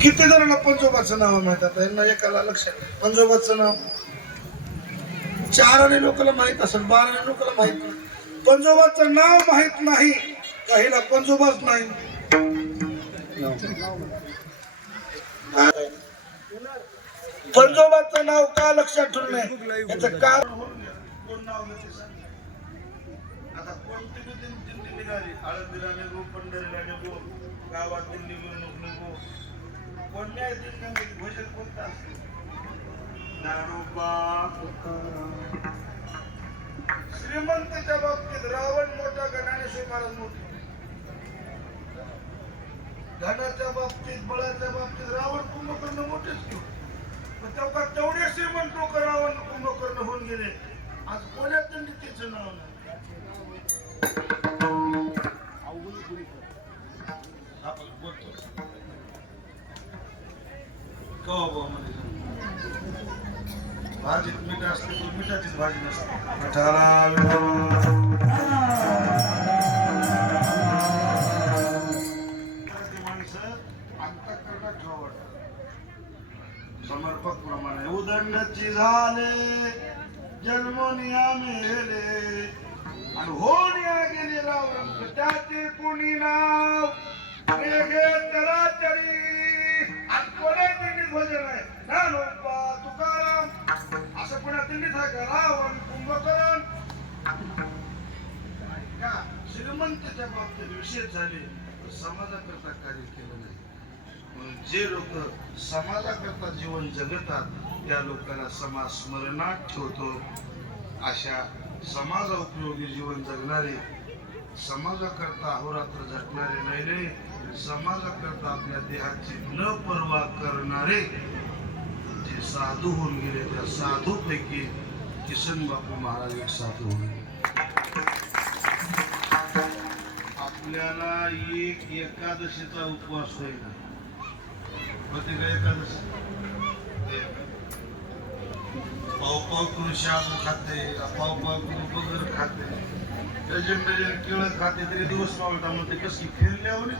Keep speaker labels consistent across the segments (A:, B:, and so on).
A: किती जणांना पंजोबाचं नाव माहीत यांना एकाला लक्षात पंजोबाचं नाव. चार आणि लोकांना माहीत असेल बारा आणि लोकांना माहीत नाही. पंजोबाचं नाव माहीत नाही. काहीला पंजोबाच नाही. पंजोबाचं नाव का लक्षात ठेवलं नाही याचं कारण कोण दिंडी निघाली आळंदीला निघू पंढरीला निघू गावातील निघू कोणत्या दिंड्यामध्ये बाबतीत रावण मोठा का ज्ञानेश्वर महाराज मोठे धनाच्या बाबतीत बळाच्या बाबतीत रावण कुंभकर्ण मोठेच घेऊ पण तेव्हा तेवढे श्रीमंत लोक रावण कुंभकर्ण होऊन गेले आज कोण्या दिंडीत त्याचं नाव नाही? मिठाचीच भाजी नसते. मिठाला समर्पक प्रमाणे उदंडची झाले जन्मनिया मेले आणि होनिया गेले राव त्याचे कुणी नाव? श्रीमंताच्या बाबतीत विशेष झाले तर समाजाकरता कार्य केलं नाही. जे लोक समाजाकरता जीवन जगतात त्या लोकांना समाज स्मरणात ठेवतो. अशा समाज उपयोगी जीवन जगणारे समाजाकरता अहोरात्र झटणारे नाही समाजाकरता आपल्या देहाची न पर्वा करणारे जे साधू होऊन गेले त्या साधूपैकी किसन बापू महाराज एक साधू होऊन गेले आपल्याला एक एकादशीचा उपवास होईल एकादशी. पाव पाव करून शाबू खाते पाव पाव करून बगर खाते. डझन डझन केळं खाते तरी दिवस पावटा म्हणते कशी फिरल्यावर?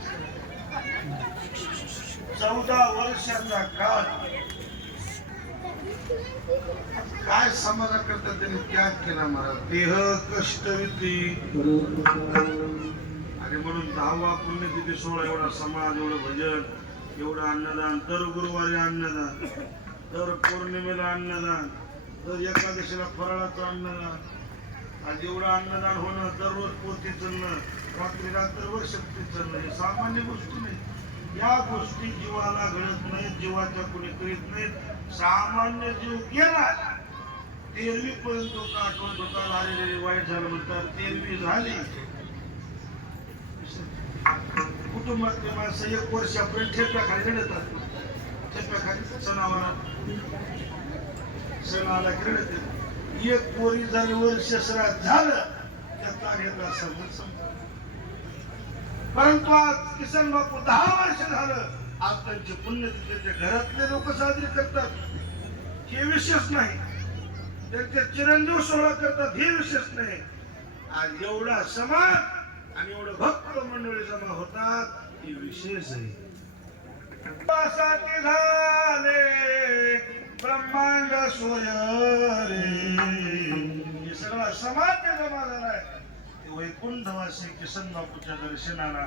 A: चौदा वर्षाचा काळ. काय समाजाकरता त्यांनी त्याग केला महाराज देह कष्टविधी आणि म्हणून दहावा पुण्यतिथी सोहळा एवढा समाज एवढं भजन एवढं अन्नदान. दर गुरुवारी अन्नदान दर पौर्णिमेला अन्नदान दर एकादशीला फराळाचं अन्नदान. आज एवढं अन्नदान होणं दररोज पोती चालणं रात्री रात्रभर शक्ती चालणं हे सामान्य गोष्टी नाही. या गोष्टी जीवाला घडत नाहीत जीवाच्या कुणी करीत नाहीत. सामान्य जीव गेला तेरवी पर्यंत का आठवण होता आलेले वाईट झालं म्हणतात तेरवी झाली. कुटुंबातले माणसं एक वर्षापर्यंत ठेप्याखाली रडतात. ठेप्याखाली सणावारा सणाला की रडते. एक पोरी झाली वर्ष श्राद्ध झालं त्या तारेला सण परंतु आज किसन बापू दहा वर्ष झालं आज त्यांचे पुण्यतिथीचे घरातले लोक साजरे करतात हे विशेष नाही. त्यांचे चिरंजीव सोहळा करतात हे विशेष नाही. आज एवढा समाज आणि एवढं भक्त मंडळी जमा होतात हे विशेष आहे. साठी झाले ब्रह्मांड सोय रे हे सगळा समाज जमा झालाय. ते वैकुंठवासी किसन बापूच्या दर्शनाला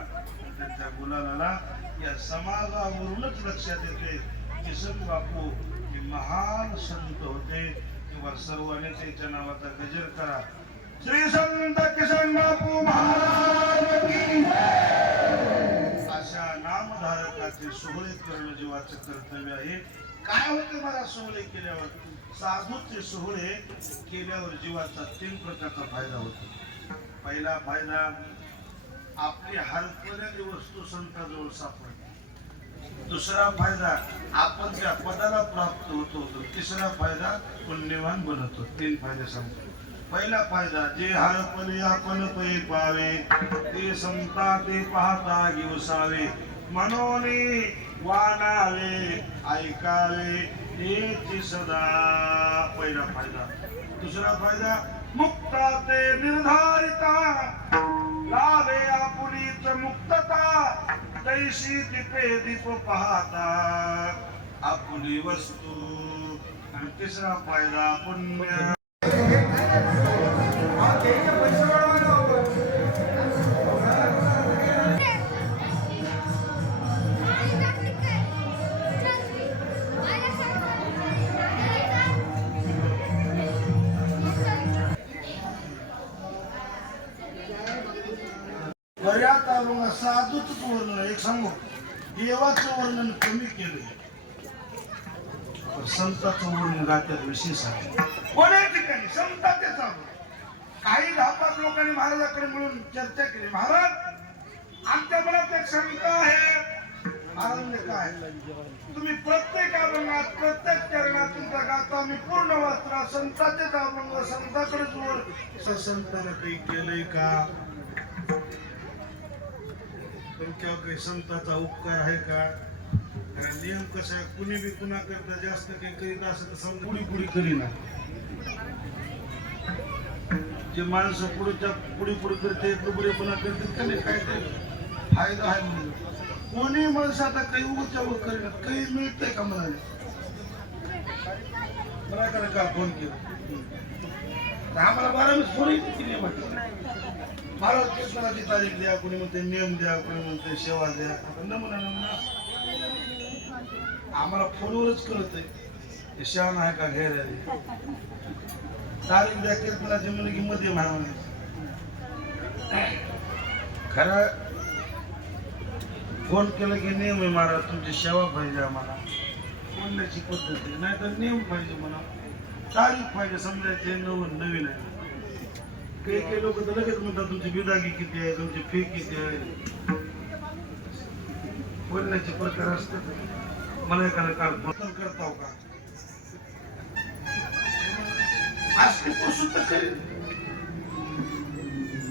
A: त्यांच्या गुलाला या समाजावरूनच लक्षात येते. किसन बापू हे महान संत होते. किंवा सर्वांनी त्यांच्या नावाचा गजर करा. श्री संत किसन बापू महाराज की अशा नामधारकाचे सोहळे करणं जीवाचे कर्तव्य आहे काय होते मला सोहळे केल्यावर? साधूचे सोहळे केल्यावर जीवाचा तीन प्रकारचा फायदा होतो. पहिला फायदा आपली हरपणारी वस्तू संताजवळ सापडते. दुसरा फायदा आपण त्या पदाला प्राप्त होतो तिसरा फायदा पुण्यवान बनवतो तीन फायदे सांगतो. पहिला फायदा जे हरपणे आपण ते पावे ते संता ते पाहता घेवसावे मनोने वानावे ऐकावे सदा पहिला फायदा. दुसरा फायदा मुक्ता ते निर्धारिता. लावे आपुलीच मुक्तता तैशी दीपे दीप पाहता. आपुली वस्तू. आणि तिसरा फायदा पुण्य. बऱ्याच अभंगा साधूच वर्णन एक सांगू देवाचं वर्णन कमी केलं पण संताचं वर्णन गात्यात विशेष आहे कोण्या ठिकाणी? सांगू. काही दहा पाच लोकांनी महाराजाकडे मिळून चर्चा केली. महाराज आमच्या मनात एक शंका आहे. महाराज काय? तुम्ही प्रत्येक अभंगात प्रत्येक चरणात तुमचा गाता मी पूर्ण वाचला संताचेच अभंग संताकडेच वर संतानं काही केलंय का? तुमच्यावर काही संताचा उपकार आहे का? कारण नियम कसा आहे? कुणी बी कुणाकरता जास्त काही करीत असं तर समजा पुढी पुढी करीना. जे माणसं पुढच्या पुढे पुढे करते पुढे करते त्याने काय तरी फायदा आहे म्हणून. कोणी माणसं आता काही उगच्या उग करीना. काही मिळतंय का म्हणाले? मला करा का फोन केला? आम्हाला बारा थोडी फोन येते म्हटलं? महाराज कृष्णाची तारीख द्या कोणी म्हणते नियम द्या कोणी म्हणते सेवा द्या. आता नमुना नमुना. आम्हाला फोनवरच कळत आहे शान आहे का घ्यायला आहे तारीख द्या मला म्हणे की मध्यम आहे म्हणे खरं फोन केलं की नियम आहे महाराज तुमची सेवा पाहिजे आम्हाला. बोलण्याची पद्धत आहे. नाही तर नियम पाहिजे म्हणा. तारीख पाहिजे समजायचे नवीन नवीन आहे. काही काही लोक तर लगेच म्हणतात तुमची बिदागी किती आहे? तुमची फी किती आहे? बोलण्याचे प्रकार असतात मला एखादा करताव हो का? असली पासून तर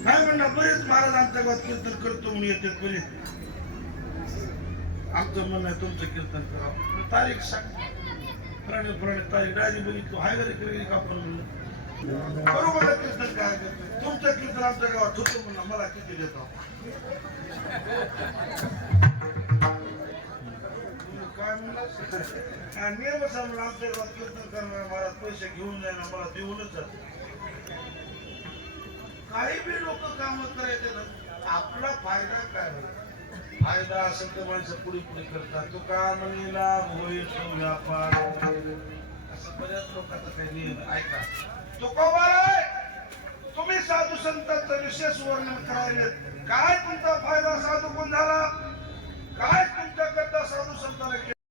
A: काय म्हणणार? बरेच महाराज आमच्या गावात कीर्तन करतो म्हणून येते कोणी आमचं म्हणणं आहे तुमचं कीर्तन करावं तारीख सांग. प्राणी प्राणी तारीख. डायरी बघितलो. हाय घरी केली का आपण म्हणलं? बरोबर आहे कीर्तन काय तुमचं कीर्तन आमच्या गावात होतं म्हणलं. मला किती देतो? काय म्हणलं नियमसभेला आमच्या करणार मला पैसे घेऊन जाणार मला देऊनच जाते काही बी लोक काम करायचे ना आपला फायदा काय फायदा असेल तर माणसं पुढे पुढे करतात. तो का म्हणला होय तो व्यापार असं बऱ्याच लोकांचा काही नियम ऐका तो का तुम्ही साधू संतांचा विशेष वर्णन करायले काय तुमचा फायदा साधू कोण झाला? काय तुमच्याकरता साधू संतांना